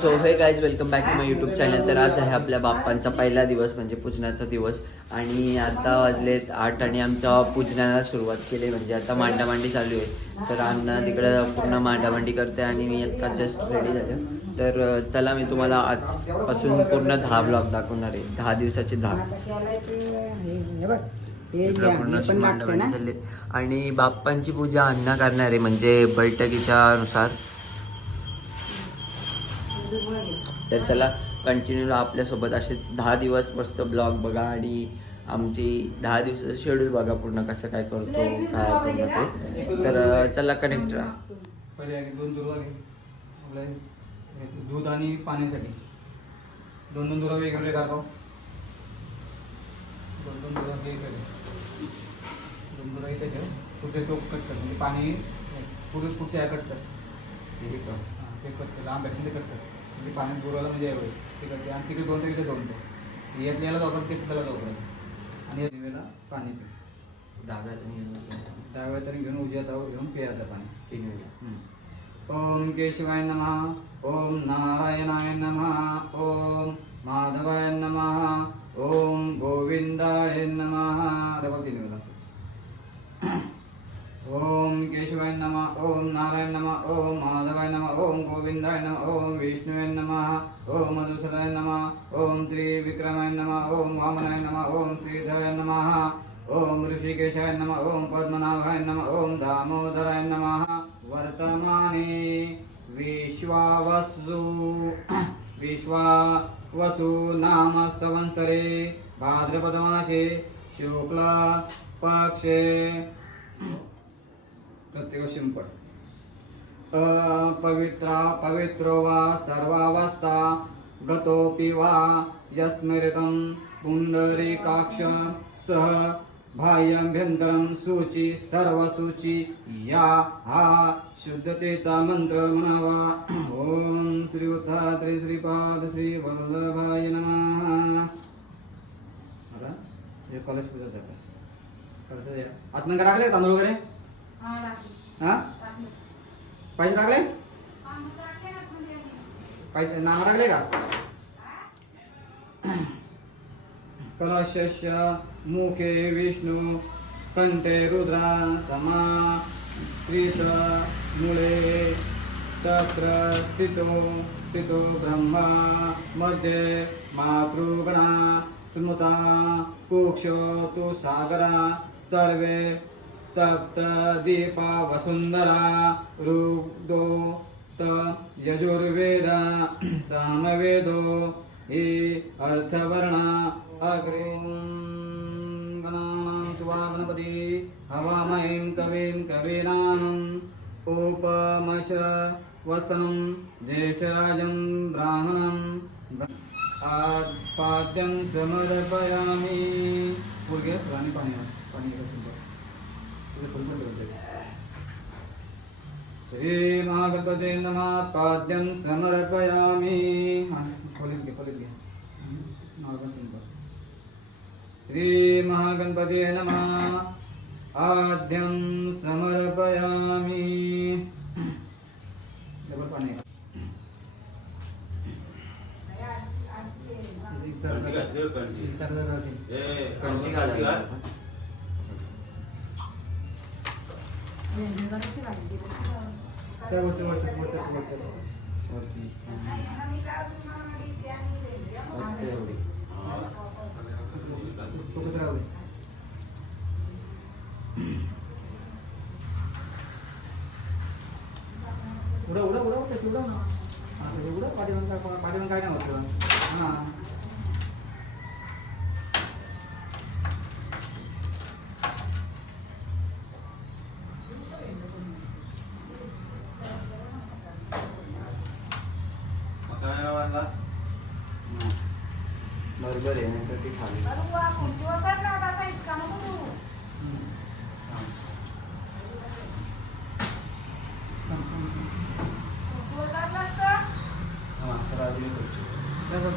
So hey guys welcome back to my YouTube channel तर आज आहे आपल्या बाप्पांचा पहिला दिवस म्हणजे पूजनाचा दिवस. आणि आता वाजलेत आठ आणि आमच्या पूजनाला सुरुवात केली म्हणजे आता मांडामांडी चालू आहे. तर अण्णा तिकडं पूर्ण मांडामांडी करते आणि मी आता जस्ट रेडी झालो. तर चला मी तुम्हाला आजपासून पूर्ण दहा ब्लॉग दाखवणार आहे. दहा दिवसाचे दहा. मांडामांडी चालली. आणि बाप्पांची पूजा अण्णा करणार आहे म्हणजे बैठकीच्या नुसार. तर चला कंटिन्यू आपल्यासोबत असेच दहा दिवस मस्त ब्लॉग बघा आणि आमची दहा दिवसाचं शेड्यूल बघा पूर्ण कसं काय करतो काय पूर्ण ते. तर चला कनेक्ट राहा. पहिले दोन दुर्वा दूध आणि पाण्यासाठी. दोन दोन दुर्वा वेगवेगळे काढाव दोन दोन दुर्वा वेगवेगळे दोन दुर्वा इथे ठेव. कुठे तो कट कर. म्हणजे पाणी पुढे पुढचे आहे कट कर. हे हां, ते कट कर. लांब आहे ते कट कर. म्हणजे पाण्यात बुरवायला म्हणजे एवढे ते कट कर. आणि तिकडे दोन इथे दोन ठेव एक याला जाऊ ते त्याला जाऊ आणि या दिवेला पाणी पिऊ डाव्या हाताने डाव्या तरी घेऊन उजव्या हातावर घेऊन पियाचं पाणी. तीन वेळा. ओम केशवाय नमः ओम नारायणाय नमः ओम माधवाय नमः नमः ओं पद्मनाभाय नमः ओं दामोदराय नमः। वर्तमाने विश्वावसु विश्वावसु नाम संवत्सरे भाद्रपदमासे शुक्ल पक्षे। प्रत्येक शिंपड अपवित्रा पवित्रो वा सर्वावस्था गतोऽपि वा यस्मृतं पुण्डरीकाक्ष सह बाह्याभ्यंतरं सूची सर्वसूची या हा शुद्धतेचा मंत्र म्हणावा. ओम श्री उत्तात्री श्रीपाद श्री वल्लभाय नमः. आता हे कलश पूजा जातात कलश द्या टाकले तांदूळ वगैरे? हा पैसे टाकले? पैसे नाव टाकले का? कलशस्य मुखे विष्णू कंठे रुद्रा समा श्रीत मुळे तत्र स्थितो स्थितो ब्रह्मा मध्ये मातृगणा स्मृता कुक्ष तु सागरा सर्वे सप्त वसुन्धरा वसुंधरा रुग्दो त यजुर्वेद सामवेदो हि अर्थवर्णा हवामहीं कवीं कवीनाम् उपमश वस्तनं ज्येष्ठराजं ब्राह्मणं आपाद्यं समर्पयामि। पूर्गे पाणी पाणी पाणी तुझं श्री नमः पाद्यं समर्पयामि। हा, खोलीत घे खोलीत घे. महागणपती श्री नमः। आद्यं समर्पयामि। udah udah udah udah sudah nah sudah udah pada lengkap pada lengkap kan waktu nah Baru-baru ya, nanti kali. Baru aku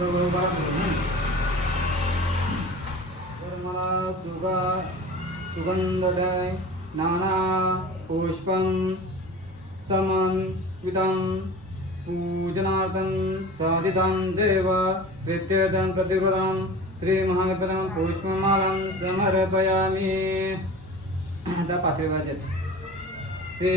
बरोबर आहे. तर मला सुगा सुगंधदय नाना पुष्पं समन्वितं पूजनार्थं साधितां देव प्रीत्यर्थं प्रतिव्रतां श्रीमहागणपतं पुष्पमालां समर्पयामि आता पाचवी वाजत श्री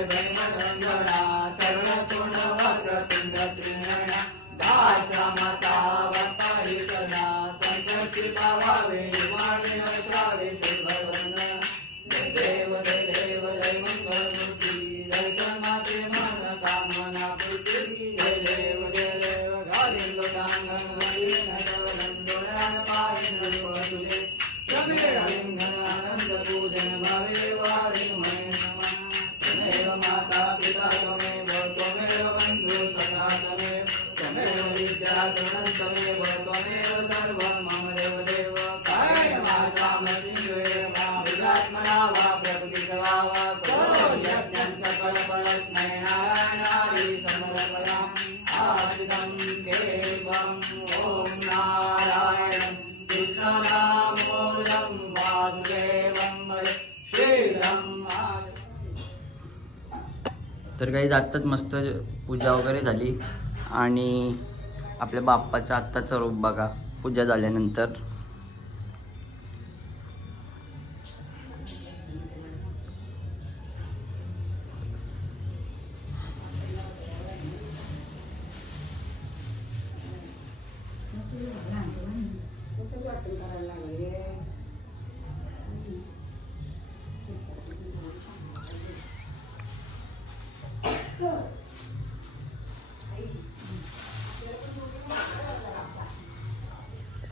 Amen. इथे काढ. श्रीमहागणपती नमः नानाविधिं पत्रामि तर काही आत्ताच मस्त पूजा वगैरे झाली आणि आपल्या बाप्पाचा आत्ताचा रूप बघा. पूजा झाल्यानंतर.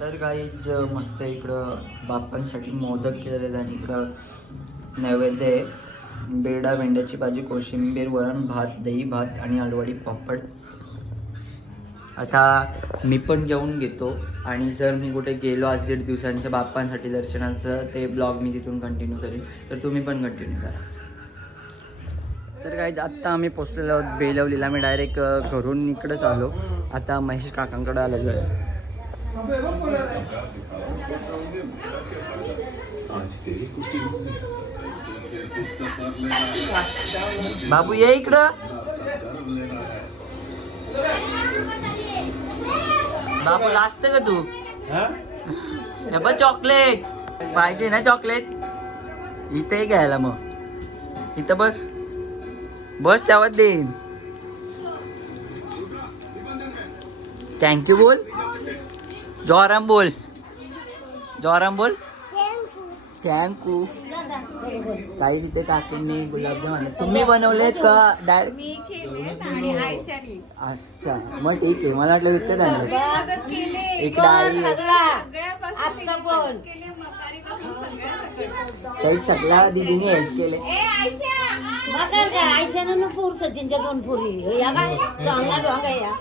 तर काहीच मस्त इकडं बाप्पांसाठी मोदक केलेले आहेत आणि इकडं नैवेद्य आहे. बेडा भेंड्याची भाजी कोशिंबीर वरण भात दही भात आणि आलूवाडी पापड. आता मी पण जेवून घेतो आणि जर मी कुठे गेलो आज दीड दिवसांच्या बाप्पांसाठी दर्शनाचं ते ब्लॉग मी तिथून कंटिन्यू करेन. तर तुम्ही पण कंटिन्यू करा. तर काय आत्ता आम्ही पोचलेलो आहोत बेलवलीला. मी डायरेक्ट घरून इकडंच आलो. आता महेश काकांकडे आलेलो आहे. बाबू ये इकडं बाबू लाजत का तू हे बघ चॉकलेट पाहिजे ना चॉकलेट इथे घ्यायला मग इथं बस बस त्यावर देईन थँक्यू बोल जोराम बोल. जोराम बोल. थँक्यू काही तिथे काकींनी गुलाबजाम आणले. तुम्ही बनवलेत का डायरेक्ट मी केले आणि आयशानी अच्छा. मग ठीक आहे. मला वाटलं विकत आणले. इकडे आई. काही सगळ्या दिदीने हेल्प केले. आयशानं पूर सचिनच्या दोन पुरी. या काय चांगला डोंगा या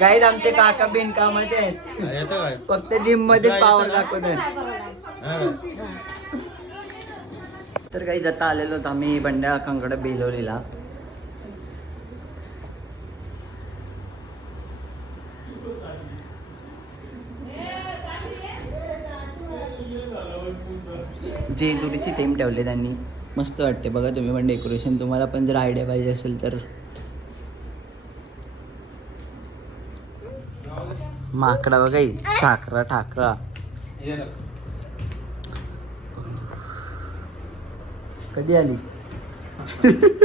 काहीच आमचे काका बिनकामाचे आहेत. फक्त जिममध्ये पावर दाखवतात तर काही जाता आलेलो होतो आम्ही बंड्या काकांकडे बेलवलीला जेजुरीची थीम ठेवले त्यांनी. मस्त वाटते. बघा तुम्ही पण डेकोरेशन तुम्हाला पण जर आयडिया पाहिजे असेल तर. माकडा बघा ही. ठाकरा ठाकरा. कधी आली?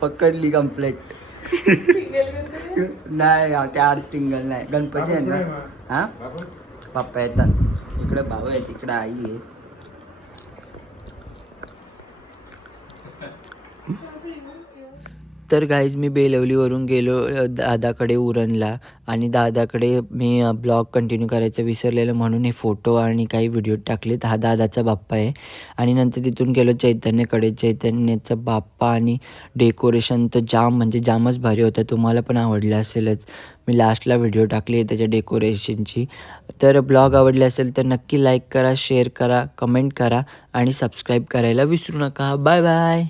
पकडली कंप्लेट नाही त्या आर्ट टिंगल नाही. गणपती आहे ना? हा? पप्पा येतात. इकडे भाऊ आहे तिकडे आई आहे. तर गाईज मी बेलवलीवरून गेलो दादाकडे उरणला आणि दादाकडे मी ब्लॉग कंटिन्यू करायचं विसरलेलं म्हणून हे फोटो आणि काही व्हिडिओ टाकलेत. हा दादाचा बाप्पा आहे. आणि नंतर तिथून गेलो चैतन्यकडे. चैतन्याचा बाप्पा आणि डेकोरेशन तर जाम म्हणजे जामच भारी होतं. तुम्हाला पण आवडलं असेलच. मी लास्टला व्हिडिओ टाकली आहे त्याच्या डेकोरेशनची तर ब्लॉग आवडले असेल तर नक्की लाईक करा शेअर करा कमेंट करा आणि सबस्क्राईब करायला विसरू नका. Bye bye